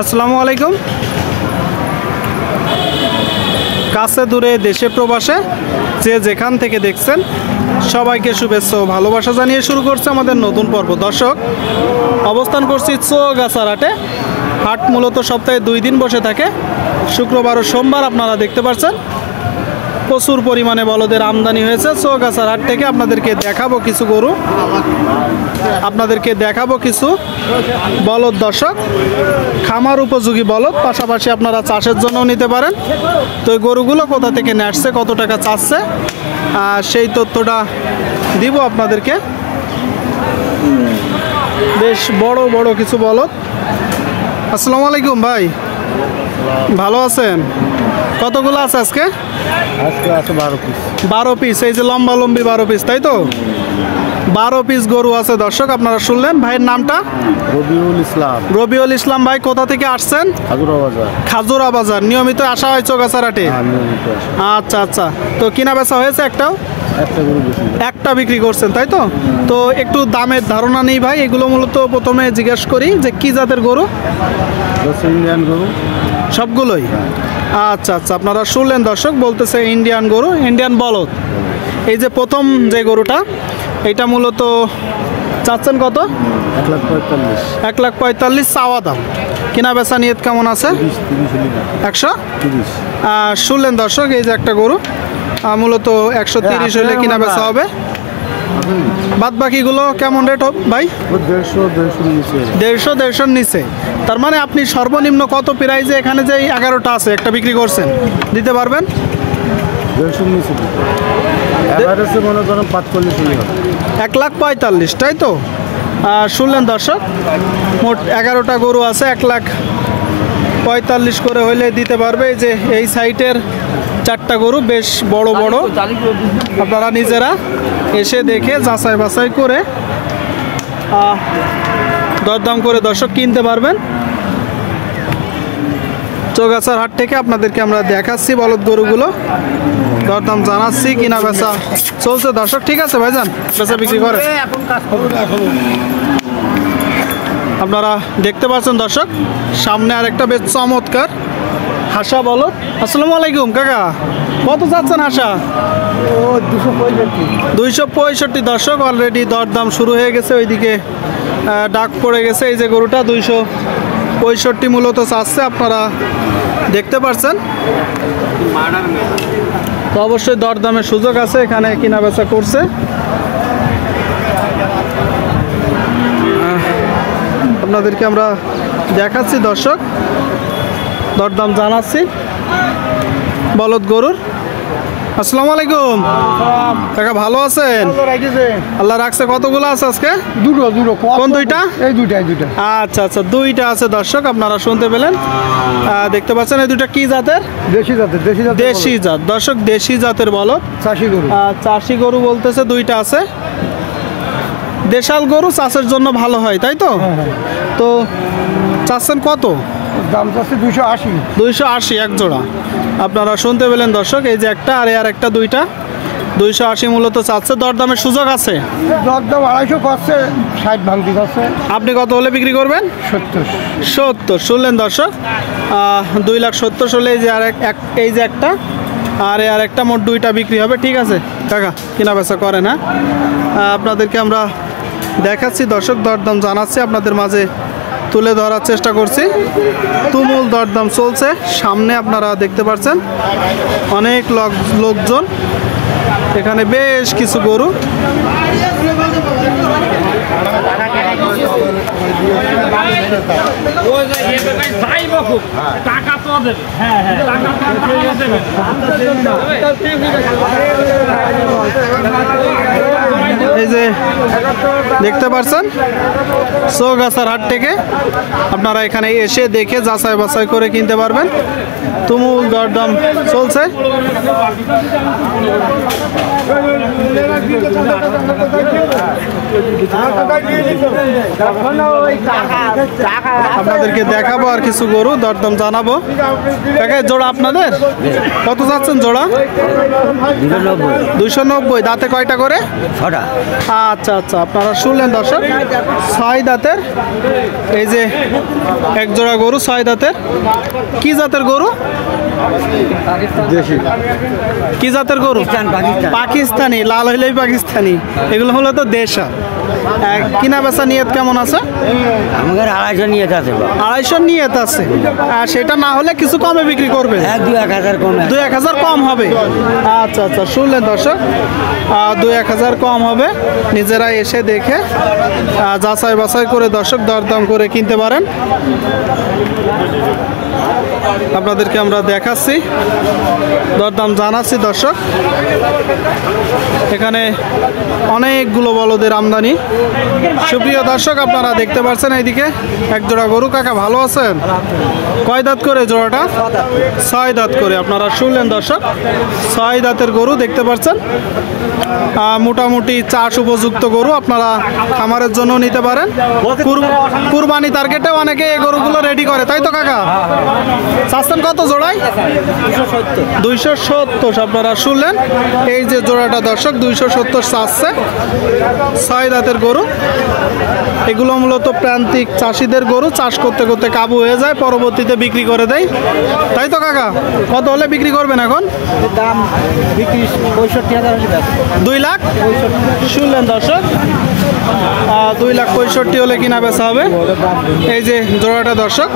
আসসালামু আলাইকুম। কাছে দূরে দেশে প্রবাসে যে যেখান থেকে দেখছেন সবাইকে শুভেচ্ছা ও ভালোবাসা জানিয়ে শুরু করছে আমাদের নতুন পর্ব। দর্শক, অবস্থান করছি চৌগাছার হাটে। হাট মূলত সপ্তাহে 2 দিন বসে থাকে, শুক্রবার ও সোমবার। আপনারা দেখতে পাচ্ছেন প্রচুর পরিমাণে বলদের আমদানি হয়েছে চৌগাছার হাট থেকে। আপনাদেরকে দেখাবো কিছু গরু, আপনাদেরকে দেখাবো কিছু বলদ। দর্শক, খামার উপযোগী বলদ, পাশাপাশি আপনারা চাষের জন্য নিতে পারেন। তো এই গরুগুলো কোথা থেকে নিয়ে আসছে, কত টাকা চাচ্ছে, সেই তথ্যটা দিব আপনাদেরকে। বেশ বড় বড় কিছু বলদ। আসসালামু আলাইকুম ভাই, ভালো আছেন? কতগুলো আছে আজকে? আজকে আছে 12 পিস। 12 পিস, এই যে লম্বা লম্বি 12 পিস, তাই তো? 12 পিস গরু আছে। দর্শক, আপনারা শুনলেন। ভাইয়ের নামটা? রবিউল ইসলাম। রবিউল ইসলাম ভাই, কোথা থেকে আসছেন? খাজুরা বাজার। খাজুরা বাজার। নিয়মিত আসা হয় চৌগাছার হাটে? আচ্ছা আচ্ছা। তো কিনা বেচা হয়েছে একটাও? একটা বিক্রি করছেন, তাই তো? তো একটু দামের ধারণা নেই ভাই। এগুলো মূলত প্রথমে জিজ্ঞেস করি যে কি জাতের গরু? ইন্ডিয়ান গরু সবগুলোই? আচ্ছা আচ্ছা, আপনারা শুনলেন দর্শক, বলতেছে ইন্ডিয়ান গরু, ইন্ডিয়ান বলদ। এই যে প্রথম যে গরুটা, এটা মূলত চাচ্ছেন কত? 1,45,000। 1,45,000 চাওয়া দাম। কিনা বেচা নিয়ত কেমন আছে? 130। শুনলেন দর্শক, এই যে একটা গরু মূলত 130 হলে কিনা বেচা হবে। বাদ বাকিগুলো কেমন রেট ভাই? 150-150 নিচে। তার মানে আপনি সর্বনিম্ন কত প্রাইজে এখানে যে 11টা আছে একটা বিক্রি করছেন, দিতে পারবেন? 1,45,000, তাই তো? শুনলেন দর্শক, মোট 11টা গরু আছে, 1,45,000 করে হইলে দিতে পারবে। এই যে এই সাইটের 4টা গরু বেশ বড় বড়। আপনারা নিজেরা এসে দেখে যাচাই বাছাই করে দরদাম করে দর্শক কিনতে পারবেন। চৌগাছার হাট থেকে আপনাদেরকে আমরা দেখাচ্ছি বলদ গরুগুলো, দরদাম জানাচ্ছি, কিনা বেচা চলছে। দর্শক, ঠিক আছে ভাইজান, বেচা বিক্রি করে আপনারা দেখতে পাচ্ছেন। দর্শক, সামনে আরেকটা বেশ চমৎকার হাসা বলদ। আসসালামু আলাইকুম কাকা, কত যাচ্ছেন হাসা? 265। দর্শক, অলরেডি দরদাম শুরু হয়ে গেছে, ওইদিকে ডাক পড়ে গেছে। এই যে গরুটা 265 মূলত চাচ্ছে, আপনারা দেখতে পাচ্ছেন। তো অবশ্যই দরদামের সুযোগ আছে, এখানে কিনা বেচা করছে। আপনাদেরকে আমরা দেখাচ্ছি দর্শক, দরদাম জানাচ্ছি বলদ গরুর। আসসালামু আলাইকুম কাকা, ভালো আছেন? আল্লাহ রাখছে। কতগুলো আছে আজকে? দুটো। কোন দুইটা? এই দুইটা। আচ্ছা আচ্ছা, দুইটা আছে দর্শক, আপনারা শুনতে পেলেন, দেখতে পাচ্ছেন। এই দুইটা কি জাতের? দেশি জাত। দর্শক, দেশি জাতের বলদ, চাষি গরু। চাষি গরু বলতেছে দুইটা আছে। দেশাল গরু চাষের জন্য ভালো হয়, তাই তো? তো চাচ্ছেন কত? দাম চাচ্ছে 280। 280 এক জোড়া। আপনারা শুনতে পেলেন দর্শক, এই যে একটা আর একটা, দুইটা 280 মূলত চাচ্ছে। দরদামের সুযোগ আছে? দরদাম 250 করছে, 60 ভাঙতি করছে। আপনি কত হলে বিক্রি করবেন? 70। শুনলেন দর্শক, 2,70,000 হলে এই যে এই যে একটা আর একটা, মোট দুইটা বিক্রি হবে। ঠিক আছে কাকা, কিনা বেচা করেন। হ্যাঁ, আপনাদেরকে আমরা দেখাচ্ছি দর্শক, দরদাম জানাচ্ছি, আপনাদের মাঝে তুলে ধরার চেষ্টা করছি। তুমুল দরদাম চলছে সামনে, আপনারা দেখতে পাচ্ছেন অনেক লোকজন, এখানে বেশ কিছু গরু। এই যে দেখতে পাচ্ছেন চৌগাছার হাট থেকে আপনারা এখানে এসে দেখে যাচাই বাছাই করে কিনতে পারবেন। তুমুল দরদাম চলছে। আপনাদেরকে দেখাবো আর কিছু গরু দরদাম জানাবো। কাকা জোড়া আপনাদের কত যাচ্ছেন জোড়া? 290। দাঁতে কয়টা করে? 6টা। আচ্ছা আচ্ছা, আপনারা শুনলেন দর্শক, 6 দাঁতের এই যে এক জোড়া গরু, 6 দাঁতের। কি জাতের গরু? দেশি। কি জাতের গরু? পাকিস্তানি। লাল হইলেই পাকিস্তানি, এগুলো হলো তো দেশা। কিনা বেচা নিয়ত কেমন আছে? আমাদের 250 নিয়ে আছে। 250 নিয়ত আছে। সেটা না হলে কিছু কমে বিক্রি করবে? 2-1000 কমে। 2-1000 কম হবে। আচ্ছা আচ্ছা, শুনলেন দর্শক, 2-1000 কম হবে। নিজেরা এসে দেখে যাচাই বাছাই করে দর্শক দরদাম করে কিনতে পারেন। আপনাদেরকে আমরা দেখাচ্ছি, দরদাম জানাচ্ছি দর্শক। এখানে অনেকগুলো বলদের আমদানি। সুপ্রিয় দর্শক, আপনারা দেখতে পাচ্ছেন এইদিকে এক জোড়া গরু। কাকা ভালো আছেন? কয় দাঁত করে জোড়াটা? 6 দাঁত করে। আপনারা শুনলেন দর্শক, 6 দাঁতের গরু দেখতে পাচ্ছেন। মোটামুটি চাষ উপযুক্ত গরু, আপনারা খামারের জন্য নিতে পারেন। কুরবানি টার্গেটে অনেকে এই গরুগুলো রেডি করে, তাই তো কাকা? চাচ্ছেন কত জোড়ায়? 270। আপনারা শুনলেন, এই যে জোড়াটা দর্শক 270 চাচ্ছে। 6 দাঁতের গরু। এগুলো মূলত প্রান্তিক চাষিদের গরু, চাষ করতে করতে কাবু হয়ে যায়, পরবর্তীতে বিক্রি করে দেয়, তাই তো কাকা? কত হলে বিক্রি করবেন এখন? দাম বিক্রি 65,000। 2 লাখ। শুনলেন দর্শক, 2,65,000 হলে কিনা বেচা হবে। এই যে জোড়াটা দর্শক।